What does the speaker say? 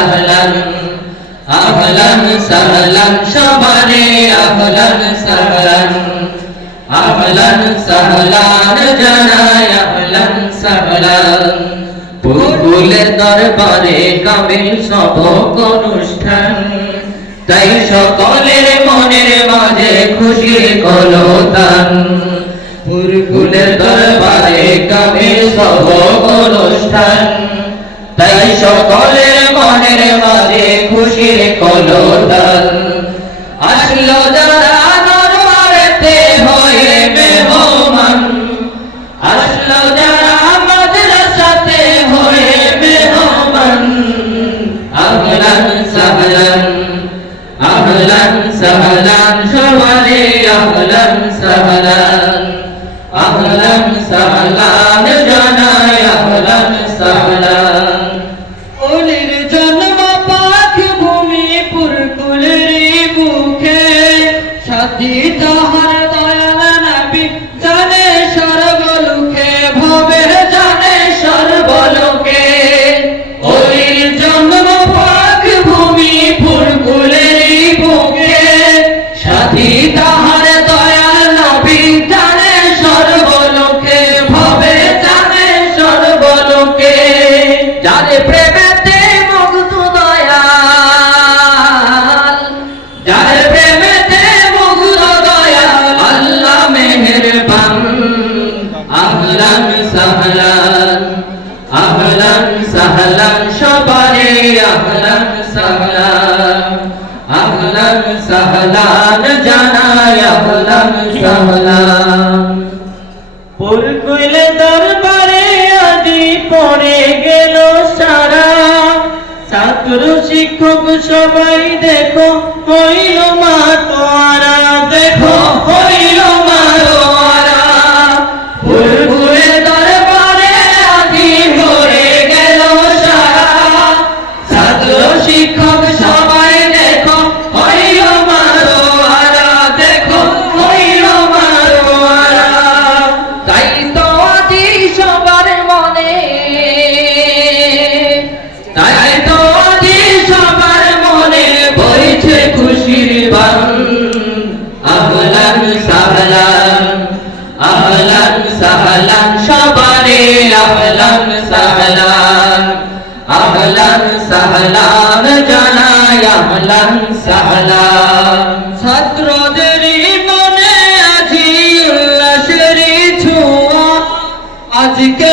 সাহলান আহলান সাহলান সবারে আহলান সাহলান আহলান সাহলান জানাই আহলান সাহলান ফুলের দরবারে কামিল সবক অনুষ্ঠান। তাই সকলের মনের মাঝে খুশির কলতান। ফুলের দরবারে কামিল সবক সাহলান সবারে আহলান সাহলান আহলান সাহলান। আহলান সাহলান সবারে আহলান সাহলান আহলান সাহলান জানাই, আহলান সাহলান। পুরকুলে দরবারে আজি পড়ে গেল সারা। ছাত্র, শিক্ষক সবাই দেখো, হইল মা তোয়ারা। আহলান সাহলান আহলান সাহলান জানাই আহলান সাহলান আজকে